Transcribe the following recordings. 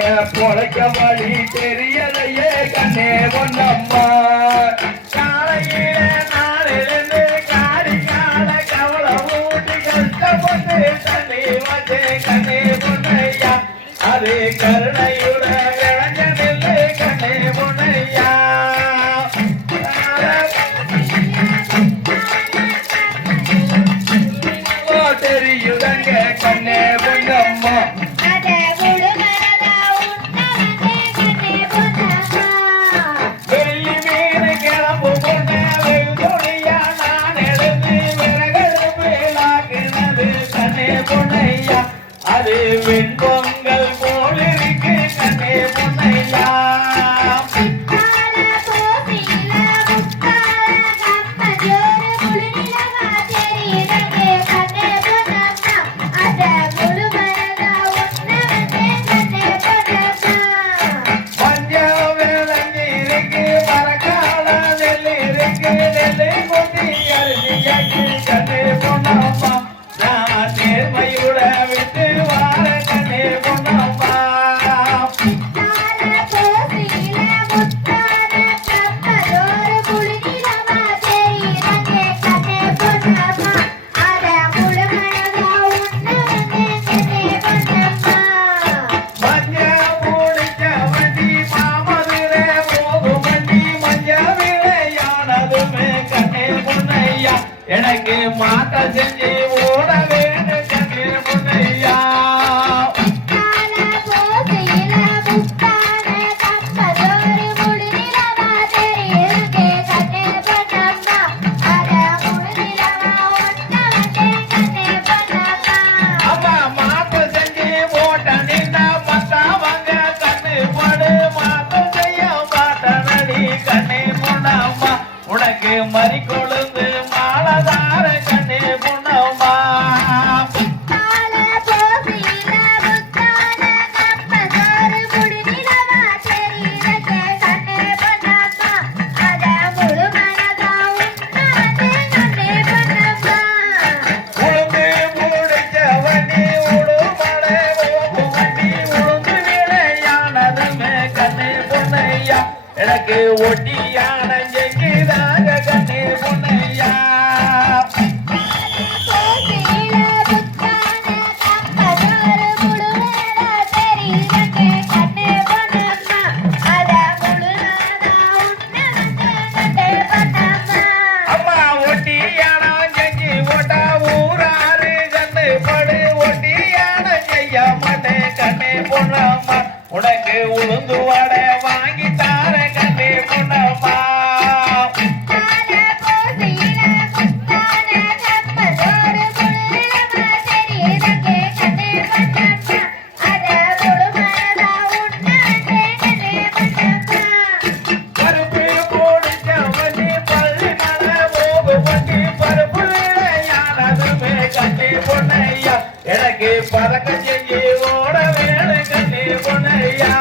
பொழைக்க வழி தெரியலையே கண்ணே பொன்னம்மா காலையில நாளிலிருந்து காடி கால கவலை ஊட்டி கஷ்டப்பட்டு தண்ணி வச்சு கண்ணே பொன்னையா அது கருணையுட விளைஞ்சதில்லை கண்ணே பொன்னையா தெரியுதங்க கண்ணே பொன்னம்மா வெள்ளி மீன் கிளம்பு பொண்ண வெகுதுணியா நான் எழுந்து விறகடுப்பு லாக்குனது கண்ணே பொன்னையா அது வெண்பொங்கல் போல் இருக்கு கண்ணே பொன்னையா எனக்கு மாட்ட செஞ்சு ஓட வேணும் கண்ணே பொன்னையா அம்மா மாட்ட செஞ்சு ஓட்ட நின்னா மத்தவங்க கண்ணு படு மாத்த செய்ய மாட்ட நடி கண்ணே பொன்னம்மா உனக்கு மறி கொழுந்து மாலதார கண்ணே பொன்னம்மா உளுந்து முடிச்ச வண்டி உடுமலை ஓப்பு வண்டி உளுந்து விளையானதுமே கண்ணே பொன்னையா எனக்கு ஒட்டியான ஜெங்கிதாக கண்ணே பொன்னையா அம்மா ஒட்டியான ஜெங்கி போட்டா ஊராறு கண்ணு படு ஒட்டியான செய்ய மாட்டேன் கண்ணே பொன்னம்மா உனக்கு உளுந்து வடை வாங்கி தார கண்ணே பொன்னம்மா பருப்பு போடிச்ச வண்டி பள்ளி மலை போகு வண்டி பருப்பு விளையானதுமே கண்ணே பொன்னையா எனக்கு பறக்க செஞ்சு ஓட வேணும் கண்ணே பொன்னையா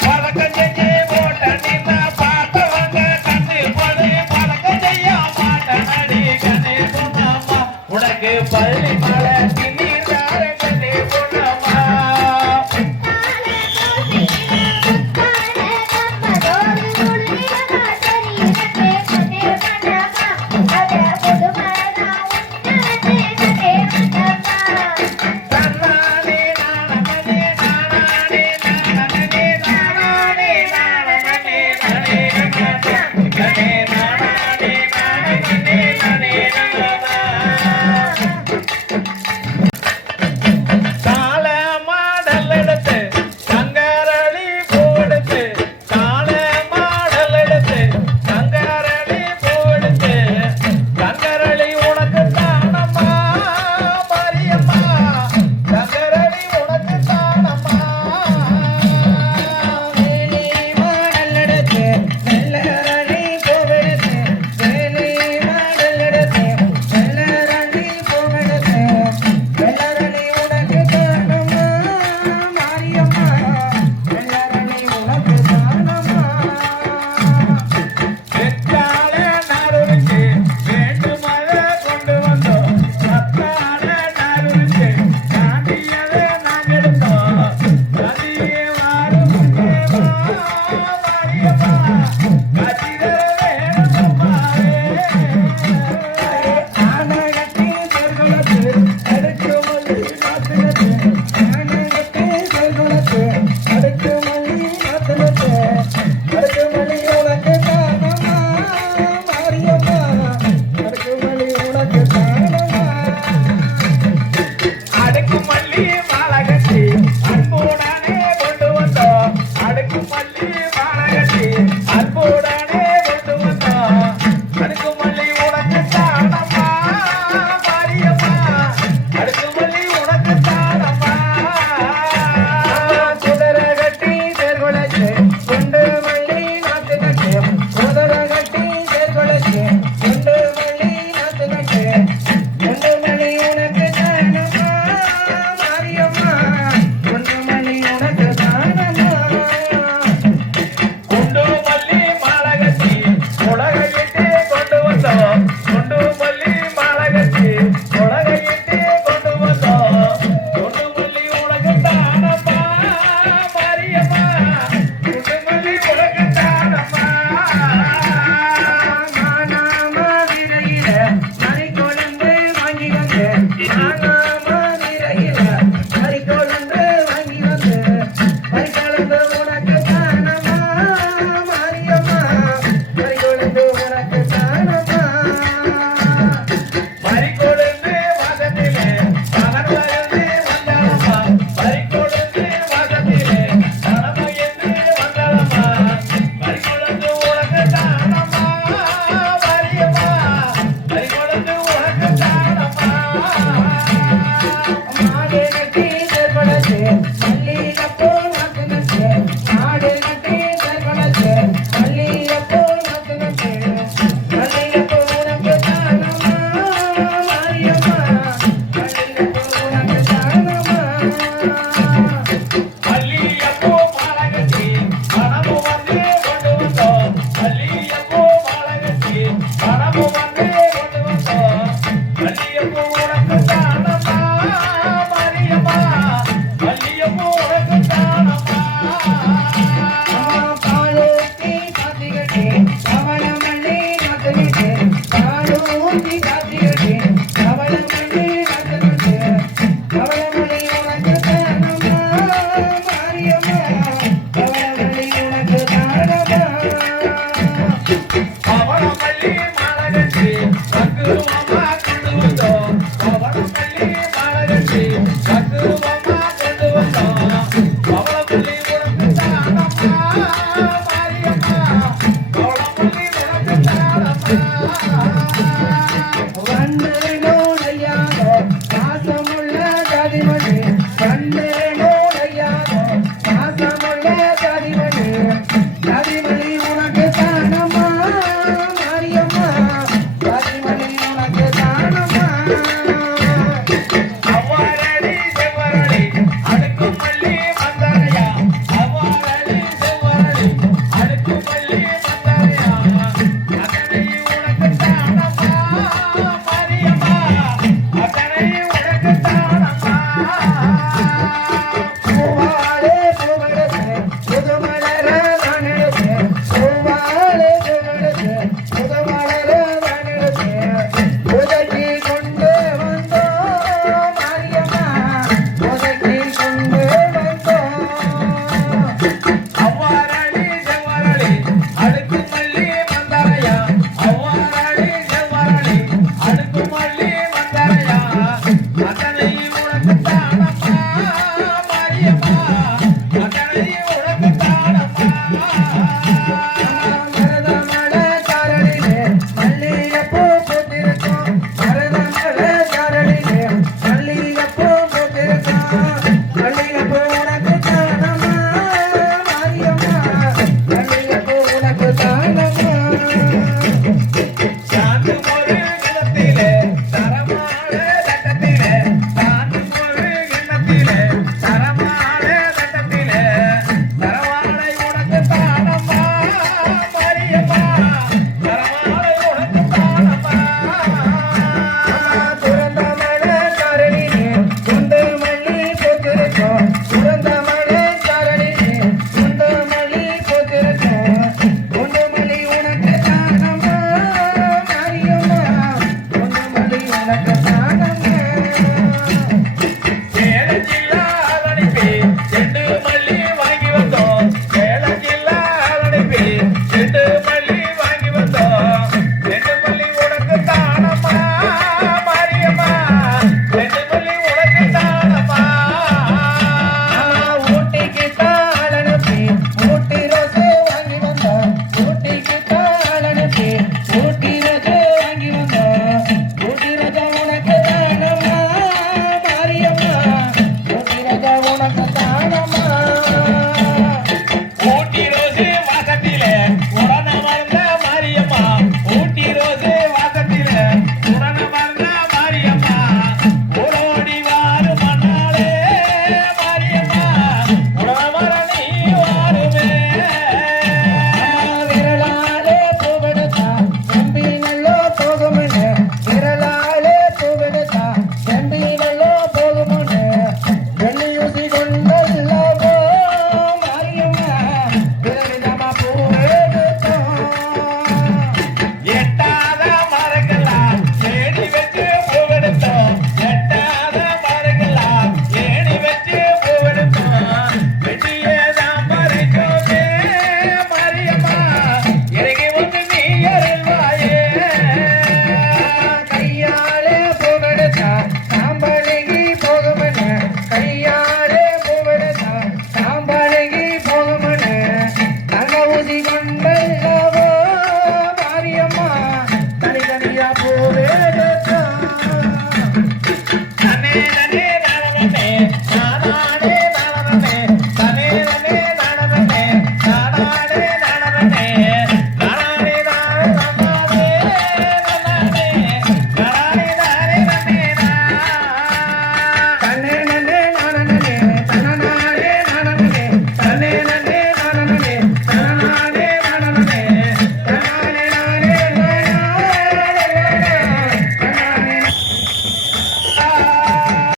பறக்க செஞ்சு போட்ட நின்னா பார்த்தவங்க கண்ணு படு பறக்க செய்ய மாட்ட நடி கண்ணே பொன்னம்மா உனக்கு பள்ளி மலை திண்ணீர் தார கண்ணே பொன்னம்மா பவளமல்லி மாலை கட்டி பக்குவமா கொண்டு வந்தோம் பவளமல்லி உனக்கு தானம்மா மாரியம்மா பவளமல்லி உனக்கு தானம்மா வந்தேனோ ஐயாவோ பாசமுள்ள கதிமணி வந்தேனோ ஐயாவோ பாசமுள்ள கதிமணி கதிமணி உனக்கு தானம்மா மாரியம்மா கதிமணி உனக்கு தானம்மா அவ்வாறடி செவ்வரடி அடுக்கு மல்லி மந்தாரையா அவ்வாறடி செவ்வரடி அடுக்கு மல்லி மந்தாரையா அத்தனை உனக்கு தானம்மா மாரியம்மா அத்தனை உனக்கு தானம்மா பூவாலே பூவெடுத்து புதுமலர நானெடுத்து பூவாலே பூவெடுத்து புதுமலர நானெடுத்து உதக்கி கொண்டு வந்தோம் மாரியம்மா உதக்கி கொண்டு வந்தோம் அவ்வாறடி செவ்வரடி அடுக்கு மல்லி மந்தாரையா அவ்வாறடி செவ்வரடி அடுக்கு மல்லி மந்தாரையா அத்தனை